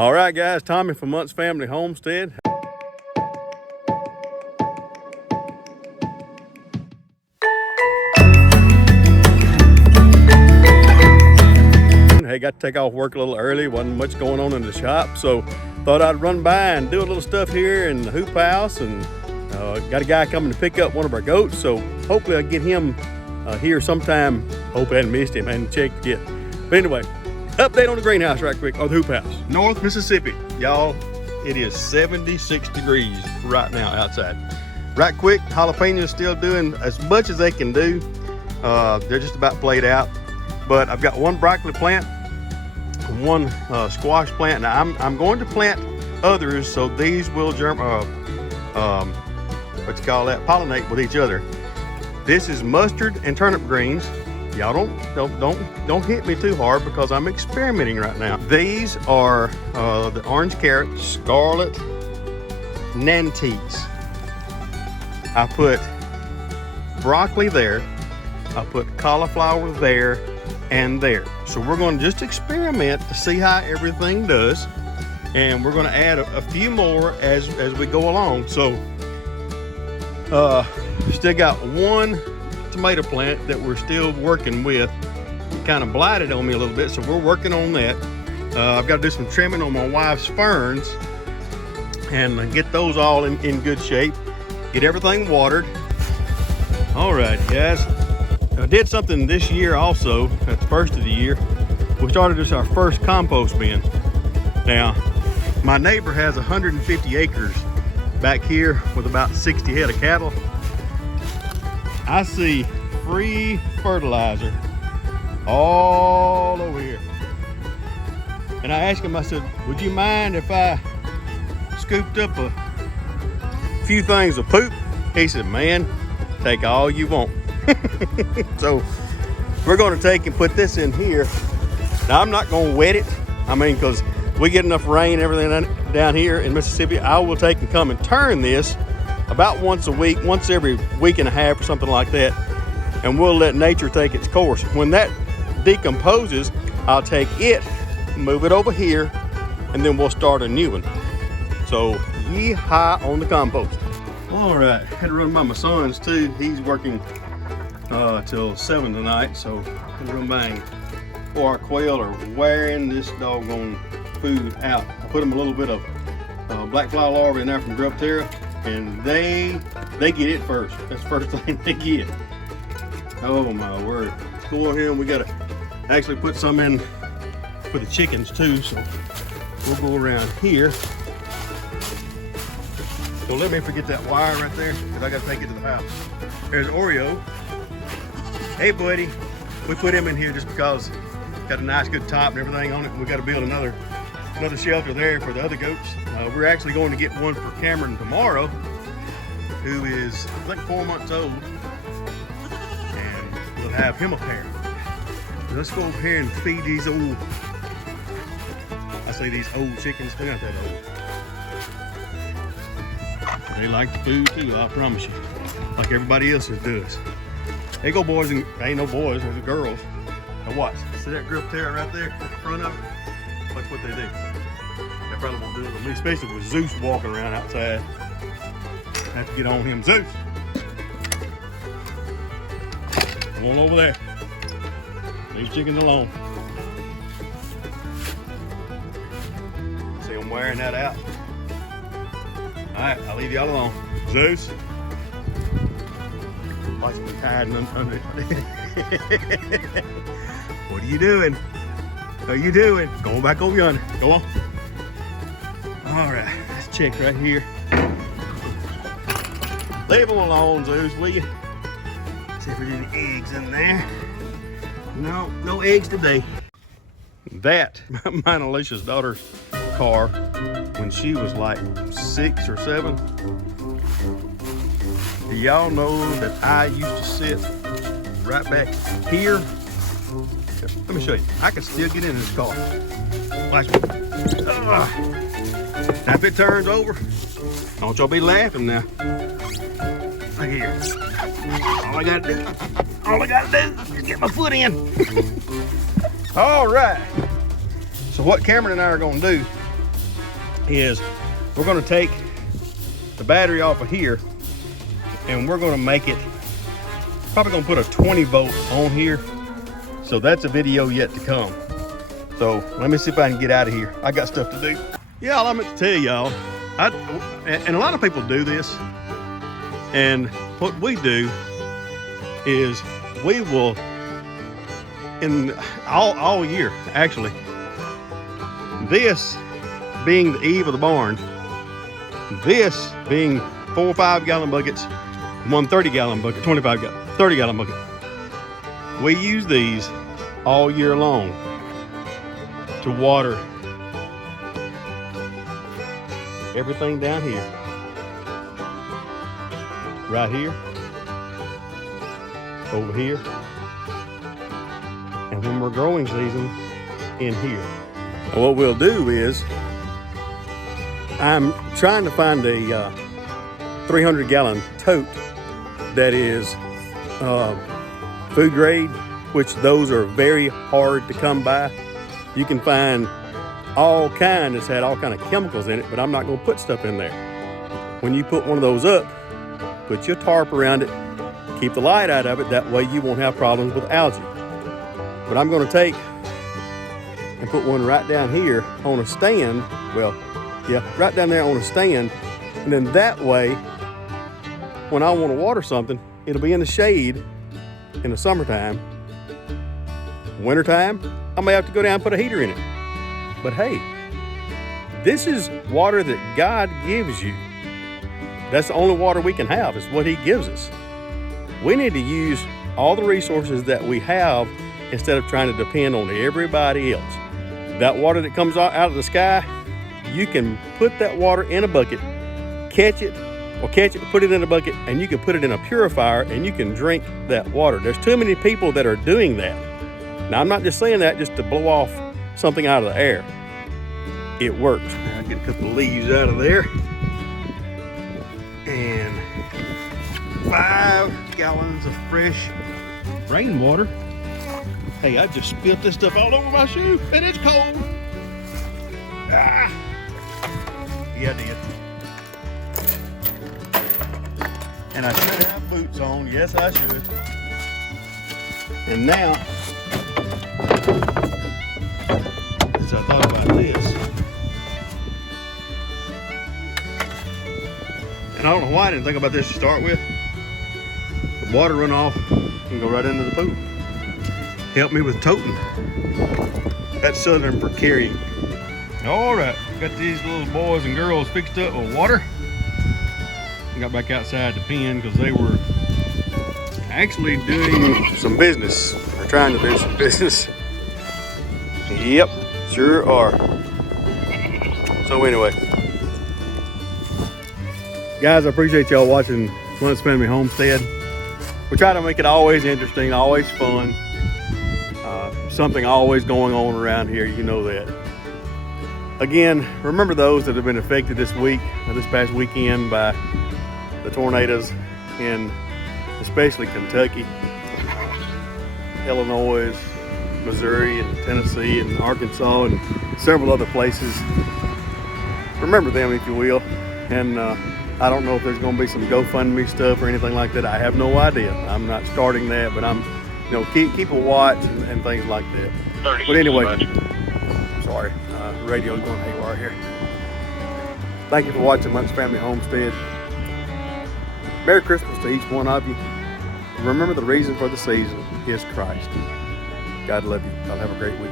All right, guys, Tommy from Monts Family Homestead. Hey, got to take off work a little early. Wasn't much going on in the shop, so thought I'd run by and do a little stuff here in the hoop house. And got a guy coming to pick up one of our goats, so hopefully I'll get him here sometime. Hope I hadn't missed him. I hadn't checked yet. But anyway, update on the greenhouse right quick, or the hoop house. North Mississippi, y'all, it is 76 degrees right now outside. Right quick, jalapenos still doing as much as they can do. They're just about played out. But I've got one broccoli plant, one squash plant. Now I'm going to plant others, so these will pollinate with each other. This is mustard and turnip greens. Y'all don't hit me too hard because I'm experimenting right now. These are the orange carrot, scarlet nantes. I put broccoli there. I put cauliflower there and there. So we're going to just experiment to see how everything does, and we're going to add a few more as we go along. So still got one tomato plant that we're still working with. It kind of blighted on me a little bit, so we're working on that. I've got to do some trimming on my wife's ferns and get those all in good shape, get everything watered. All right, guys, I did something this year also at the first of the year. We started this our first compost bin. Now, my neighbor has 150 acres back here with about 60 head of cattle. I see free fertilizer all over here. And I asked him, I said, would you mind if I scooped up a few things of poop? He said, man, take all you want. So we're going to take and put this in here. Now I'm not going to wet it. I mean, because we get enough rain and everything down here in Mississippi. I will take and come and turn this about once a week, once every week and a half or something like that. And we'll let nature take its course. When that decomposes, I'll take it, move it over here, and then we'll start a new one. So yee-haw on the compost. All right, had to run by my son's too. He's working till 7 tonight, so had to run by before our quail are wearing this doggone food out. I put them a little bit of black fly larvae in there from grub terra, and they get it first. That's the first thing they get. Oh my word. Let's go over here, and we gotta actually put some in for the chickens too, so we'll go around here. So let me forget that wire right there, because I gotta take it to the house. There's Oreo. Hey buddy, we put him in here just because it's got a nice good top and everything on it. We gotta build another shelter there for the other goats. We're actually going to get one for Cameron tomorrow, who is, I think, 4 months old. And we'll have him a pair. Let's go over here and feed these old, I say these old chickens, they're not that old. They like the food too, I promise you. Like everybody else's does. There you go, boys, and ain't no boys, there's the girls. Now watch, see that grub terra right there at the front of it? That's what they do. They probably won't do it with me, especially with Zeus walking around outside. I have to get on him. Zeus! Come on over there. Leave chickens alone. See, I'm wearing that out. All right, I'll leave y'all alone. Zeus. Watch me hiding under it. What are you doing? What are you doing? Going back over yonder. Go on. All right, let's check right here. Leave them alone, Zeus, will you? See if there's any eggs in there. No eggs today. That, mine Alicia's daughter's car, when she was like 6 or 7. Do y'all know that I used to sit right back here? Let me show you. I can still get in this car. Watch me. Now if it turns over, don't y'all be laughing now. Look here. All I gotta do is get my foot in. All right. So what Cameron and I are gonna do is we're gonna take the battery off of here and we're gonna make it, probably gonna put a 20 volt on here. So that's a video yet to come. So let me see if I can get out of here. I got stuff to do. Yeah, I meant to tell y'all, and a lot of people do this, and what we do is we will, in all year actually, this being the eve of the barn, this being 4 or 5 gallon buckets, 1 30-gallon bucket, 30-gallon bucket. We use these all year long to water everything down here, right here, over here, and when we're growing season, in here. And what we'll do is, I'm trying to find a 300-gallon tote that is food grade, which those are very hard to come by. You can find all kind that's had all kind of chemicals in it, but I'm not gonna put stuff in there. When you put one of those up, put your tarp around it, keep the light out of it, that way you won't have problems with algae. But I'm gonna take and put one right down here on a stand, well, yeah, right down there on a stand, and then that way, when I wanna water something, it'll be in the shade in the summertime. Wintertime, I may have to go down and put a heater in it. But hey, this is water that God gives you. That's the only water we can have, is what He gives us. We need to use all the resources that we have instead of trying to depend on everybody else. That water that comes out of the sky, you can put that water in a bucket, catch it, put it in a bucket, and you can put it in a purifier and you can drink that water. There's too many people that are doing that. Now, I'm not just saying that just to blow off something out of the air. It works. I'll get a couple of leaves out of there. And 5 gallons of fresh rainwater. Hey, I just spilled this stuff all over my shoe and it's cold. Ah. Yeah, I did. And I should have boots on. Yes, I should. And now, as I thought about this, and I don't know why I didn't think about this to start with. The water runoff can go right into the poop. Help me with toting. That's Southern for carrying. All right, got these little boys and girls fixed up with water. Got back outside the pen because they were actually doing some business, or trying to do some business. Yep, sure are. So anyway, guys, I appreciate y'all watching Monts Family Homestead. We try to make it always interesting, always fun. Something always going on around here, you know that. Again, remember those that have been affected this week, this past weekend, by the tornadoes in especially Kentucky, Illinois, Missouri, and Tennessee, and Arkansas, and several other places. Remember them, if you will. And I don't know if there's going to be some GoFundMe stuff or anything like that. I have no idea. I'm not starting that, but I'm, keep a watch and things like that. But anyway, sorry, radio's going haywire here. Thank you for watching Monts Family Homestead. Merry Christmas to each one of you. Remember, the reason for the season is Christ. God love you. Y'all have a great week.